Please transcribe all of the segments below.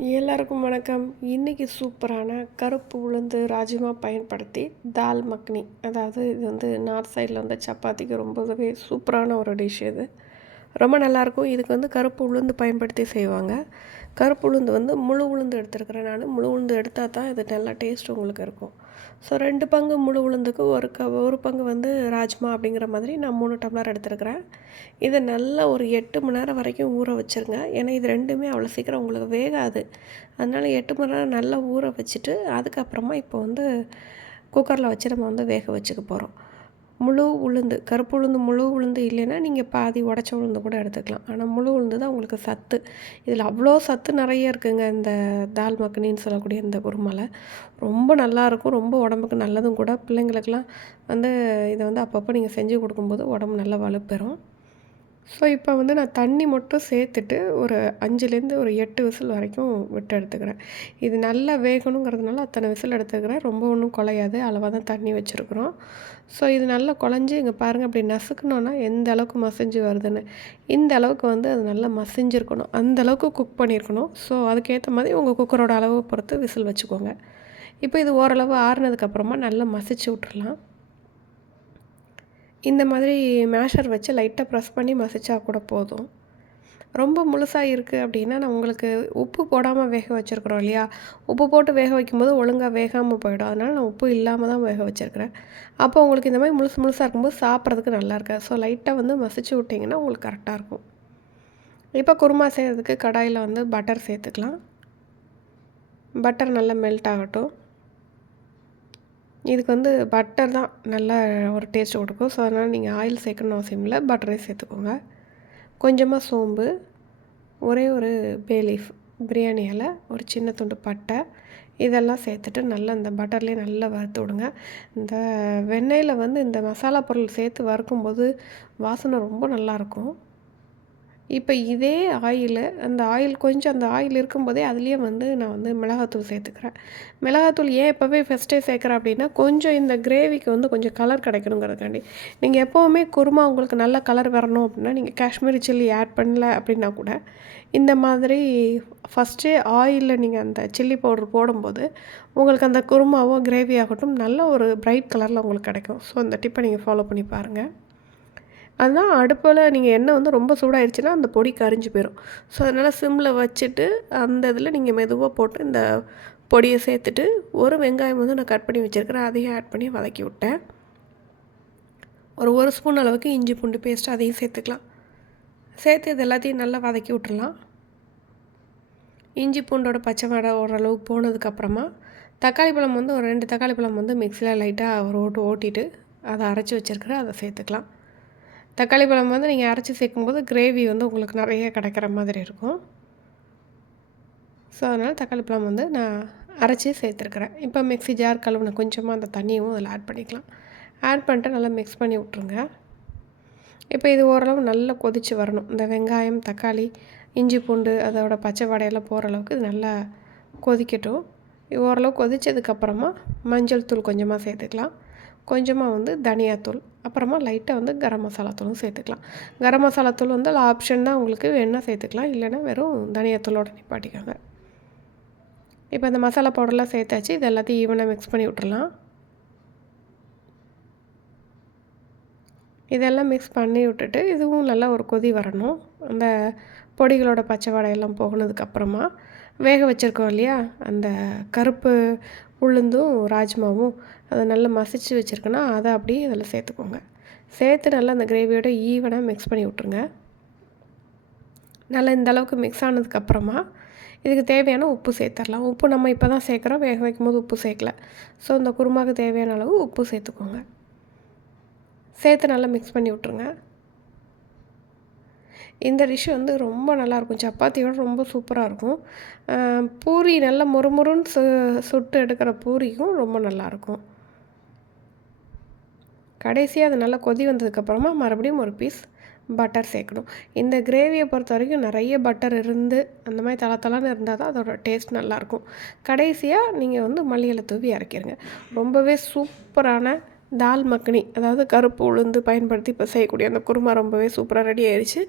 எல்லாருக்கும் வணக்கம். இன்றைக்கி சூப்பரான கருப்பு உளுந்து ராஜ்மா பயன்படுத்தி தால் மக்னி. அதாவது இது வந்து நார்த் சைடில் வந்து சப்பாத்திக்கு ரொம்பவே சூப்பரான ஒரு டிஷ் இது. ரொம்ப நல்லாயிருக்கும். இதுக்கு வந்து கருப்பு உளுந்து பயன்படுத்தி செய்வாங்க. கருப்பு உளுந்து வந்து முழு உளுந்து எடுத்துருக்கிறேன் நான். முழு உளுந்து எடுத்தால் தான் இது நல்லா டேஸ்ட் உங்களுக்கு இருக்கும். ஸோ ரெண்டு பங்கு முழு உளுந்துக்கு ஒரு க ஒரு பங்கு வந்து ராஜ்மா அப்படிங்கிற மாதிரி நான் மூணு டம்ளர் எடுத்துருக்கிறேன். இதை நல்லா ஒரு எட்டு மணி நேரம் வரைக்கும் ஊற வச்சுருங்க. ஏன்னா இது ரெண்டுமே அவ்வளோ சீக்கிரம் உங்களுக்கு வேகாது. அதனால் எட்டு மணி நேரம் நல்லா ஊற வச்சுட்டு அதுக்கப்புறமா இப்போ வந்து குக்கரில் வச்சு நம்ம வந்து வேக வச்சுக்க போகிறோம் முழு உளுந்து கருப்பு உளுந்து முழு உளுந்து இல்லைன்னா நீங்கள் பாதி உடச்ச உளுந்து கூட எடுத்துக்கலாம். ஆனால் முழு உளுந்து தான் உங்களுக்கு சத்து. இதில் அவ்வளோ சத்து நிறைய இருக்குங்க இந்த தால் மக்னின்னு சொல்லக்கூடிய இந்த குருமலை ரொம்ப நல்லாயிருக்கும் ரொம்ப உடம்புக்கு நல்லதும் கூட. பிள்ளைங்களுக்கெல்லாம் வந்து இதை வந்து அப்பப்போ நீங்கள் செஞ்சு கொடுக்கும்போது உடம்பு நல்லா வலுப்பெறும். ஸோ இப்போ வந்து நான் தண்ணி மட்டும் சேர்த்துட்டு ஒரு அஞ்சுலேருந்து ஒரு எட்டு விசில் வரைக்கும் விட்டு எடுத்துக்கிறேன். இது நல்லா வேகணுங்கிறதுனால அத்தனை விசில் எடுத்துக்கிறேன். ரொம்ப ஒன்றும் குலையாது அளவாக தான் தண்ணி வச்சுருக்குறோம். ஸோ இது நல்லா குழஞ்சி இங்கே பாருங்கள் அப்படி நசுக்கணுன்னா எந்த அளவுக்கு மசிஞ்சு வருதுன்னு. இந்த அளவுக்கு வந்து அது நல்லா மசிஞ்சிருக்கணும். அந்த அளவுக்கு குக் பண்ணியிருக்கணும். ஸோ அதுக்கேற்ற மாதிரி உங்கள் குக்கரோட அளவை பொறுத்து விசில் வச்சுக்கோங்க. இப்போ இது ஓரளவு ஆறுனதுக்கப்புறமா நல்லா மசிச்சு விட்றலாம் இந்த மாதிரி மேஷர் வச்சு லைட்டாக ப்ரெஸ் பண்ணி மசிச்சா கூட போதும். ரொம்ப முழுசாக இருக்குது அப்படின்னா நான் உங்களுக்கு உப்பு போடாமல் வேக வச்சுருக்குறோம் இல்லையா? உப்பு போட்டு வேக வைக்கும்போது ஒழுங்காக வேகாமல் போயிடும். அதனால் நான் உப்பு இல்லாமல் தான் வேக வச்சுருக்கிறேன். அப்போ உங்களுக்கு இந்த மாதிரி முழுசு முழுசாக இருக்கும்போது சாப்பிட்றதுக்கு நல்லா இருக்காது. ஸோ லைட்டாக வந்து மசிச்சு விட்டிங்கன்னா உங்களுக்கு கரெக்டாக இருக்கும். இப்போ குருமா செய்கிறதுக்கு கடாயில் வந்து பட்டர் சேர்த்துக்கலாம். பட்டர் நல்லா மெல்ட் ஆகட்டும். இதுக்கு வந்து பட்டர் தான் நல்லா ஒரு டேஸ்ட் கொடுக்கும். ஸோ அதனால் நீங்கள் ஆயில் சேர்க்கணும்னு அவசியம் இல்லை. பட்டரே சேர்த்துக்கோங்க. கொஞ்சமாக சோம்பு ஒரே ஒரு பேலீஃப் பிரியாணி இலை ஒரு சின்ன துண்டு பட்டை இதெல்லாம் சேர்த்துட்டு நல்லா இந்த பட்டர்லேயே நல்லா வறுத்து விடுங்க. இந்த வெண்ணெயில் வந்து இந்த மசாலா பொருள் சேர்த்து வறுக்கும்போது வாசனை ரொம்ப நல்லாயிருக்கும் இப்போ இதே ஆயில் அந்த ஆயில் கொஞ்சம் அந்த ஆயில் இருக்கும்போதே அதுலேயே வந்து நான் வந்து மிளகாத்தூள் சேர்த்துக்கிறேன். மிளகாத்தூள் ஏன் எப்போவே ஃபஸ்ட்டே சேர்க்குறேன் அப்படின்னா கொஞ்சம் இந்த கிரேவிக்கு வந்து கொஞ்சம் கலர் கிடைக்கணுங்கிறதுக்காண்டி. நீங்கள் எப்போவுமே குருமா உங்களுக்கு நல்ல கலர் வரணும் அப்படின்னா நீங்கள் காஷ்மீரி சில்லி ஆட் பண்ணல அப்படின்னா கூட இந்த மாதிரி ஃபஸ்ட்டே ஆயிலில் நீங்கள் அந்த சில்லி பவுடர் போடும்போது உங்களுக்கு அந்த குருமாவோ கிரேவி ஆகட்டும் நல்ல ஒரு ப்ரைட் கலரில் உங்களுக்கு கிடைக்கும். ஸோ அந்த டிப்பை நீங்கள் ஃபாலோ பண்ணி பாருங்கள் அதுதான் அடுப்பில் நீங்கள் எண்ணெய் வந்து ரொம்ப சூடாகிடுச்சுன்னா அந்த பொடி கரிஞ்சு போயிடும் ஸோ அதனால் சிம்மில் வச்சுட்டு அந்த இதில் நீங்கள் மெதுவாக போட்டு இந்த பொடியை சேர்த்துட்டு ஒரு வெங்காயம் வந்து நான் கட் பண்ணி வச்சுருக்கிறேன். அதையும் ஆட் பண்ணி வதக்கி விட்டேன். ஒரு ஒரு ஸ்பூன் அளவுக்கு இஞ்சி பூண்டு பேஸ்ட்டு அதையும் சேர்த்துக்கலாம். சேர்த்து இது எல்லாத்தையும் நல்லா வதக்கி விட்டுடலாம் இஞ்சி பூண்டோட பச்சை வடை ஓரளவு போனதுக்கப்புறமா தக்காளி பழம் வந்து ஒரு ரெண்டு தக்காளி பழம் வந்து மிக்சியில் லைட்டாக ஒரு ஓட்டு ஓட்டிட்டு அதை அரைச்சி வச்சுருக்கிறேன். அதை சேர்த்துக்கலாம். தக்காளி பழம் வந்து நீங்கள் அரைச்சி சேர்க்கும்போது கிரேவி வந்து உங்களுக்கு நிறைய கிடைக்கிற மாதிரி இருக்கும். ஸோ அதனால் தக்காளி பழம் வந்து நான் அரைச்சி சேர்த்துருக்குறேன். இப்போ மிக்ஸி ஜார் கழுவுன கொஞ்சமாக அந்த தண்ணியும் அதில் ஆட் பண்ணிக்கலாம். ஆட் பண்ணிட்டு நல்லா மிக்ஸ் பண்ணி விட்ருங்க இப்போ இது ஓரளவு நல்லா கொதித்து வரணும். இந்த வெங்காயம் தக்காளி இஞ்சி பூண்டு அதோட பச்சை வடையெல்லாம் போகிற அளவுக்கு இது நல்லா கொதிக்கட்டும். ஓரளவு கொதித்ததுக்கப்புறமா மஞ்சள் தூள் கொஞ்சமாக சேர்த்துக்கலாம். கொஞ்சமாக வந்து தனியாத்தூள் அப்புறமா லைட்டாக வந்து கரம் மசாலா தூளும் சேர்த்துக்கலாம். கரம் மசாலா தூள் வந்து ஆப்ஷன் தான் உங்களுக்கு வேணால் சேர்த்துக்கலாம் இல்லைன்னா வெறும் தனியாத்தூளோட நிப்பாட்டிக்கோங்க. இப்போ இந்த மசாலா பவுடர்லாம் சேர்த்தாச்சு இது எல்லாத்தையும் ஈவனாக மிக்ஸ் பண்ணி விட்றலாம் இதெல்லாம் மிக்ஸ் பண்ணி விட்டுட்டு இதுவும் நல்லா ஒரு கொதி வரணும். அந்த பொடிகளோட பச்சை வடையெல்லாம் போகினதுக்கப்புறமா வேக வச்சுருக்கோம் இல்லையா? அந்த கருப்பு உளுந்தும் ராஜ்மாவும் அதை நல்லா மசிச்சு வச்சுருக்கேன்னா அதை அப்படியே அதில் சேர்த்துக்கோங்க. சேர்த்து நல்லா அந்த கிரேவியோட ஈவனாக மிக்ஸ் பண்ணி விட்ருங்க நல்லா இந்த அளவுக்கு மிக்ஸ் ஆனதுக்கப்புறமா இதுக்கு தேவையான உப்பு சேர்த்துடலாம். உப்பு நம்ம இப்போ தான் சேர்க்குறோம் வேக வைக்கும் போது உப்பு சேர்க்கல. ஸோ இந்த குருமாவுக்கு தேவையான அளவு உப்பு சேர்த்துக்கோங்க. சேர்த்து நல்லா மிக்ஸ் பண்ணி விட்ருங்க இந்த டிஷ் வந்து ரொம்ப நல்லாயிருக்கும். சப்பாத்தியோட ரொம்ப சூப்பராக இருக்கும். பூரி நல்லா முறுமுறுன்னு சு சுட்டு எடுக்கிற பூரிக்கும் ரொம்ப நல்லாயிருக்கும். கடைசியாக அது நல்லா கொதி வந்ததுக்கப்புறமா மறுபடியும் ஒரு பீஸ் பட்டர் சேர்க்கணும். இந்த கிரேவியை பொறுத்த வரைக்கும் நிறைய பட்டர் இருந்து அந்த மாதிரி தலை தலான்னு இருந்தால் தான் அதோட டேஸ்ட் நல்லாயிருக்கும். கடைசியாக நீங்கள் வந்து மல்லிகளை தூவி இறக்கிடுங்க ரொம்பவே சூப்பரான தால் மக்னி அதாவது கருப்பு உளுந்து பயன்படுத்தி இப்போ செய்யக்கூடிய அந்த குருமா ரொம்பவே சூப்பராக ரெடி ஆயிடுச்சு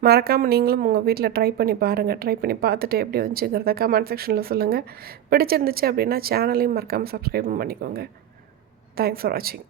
மறக்காமல் நீங்களும் உங்கள் வீட்டில் ட்ரை பண்ணி பாருங்கள் ட்ரை பண்ணி பார்த்துட்டு எப்படி வந்துச்சுங்கிறத கமெண்ட் செக்ஷனில் சொல்லுங்கள் பிடிச்சிருந்துச்சு அப்படின்னா சேனலையும் மறக்காமல் சப்ஸ்கிரைபும் பண்ணிக்கோங்க. தேங்க்ஸ் ஃபார் வாட்சிங்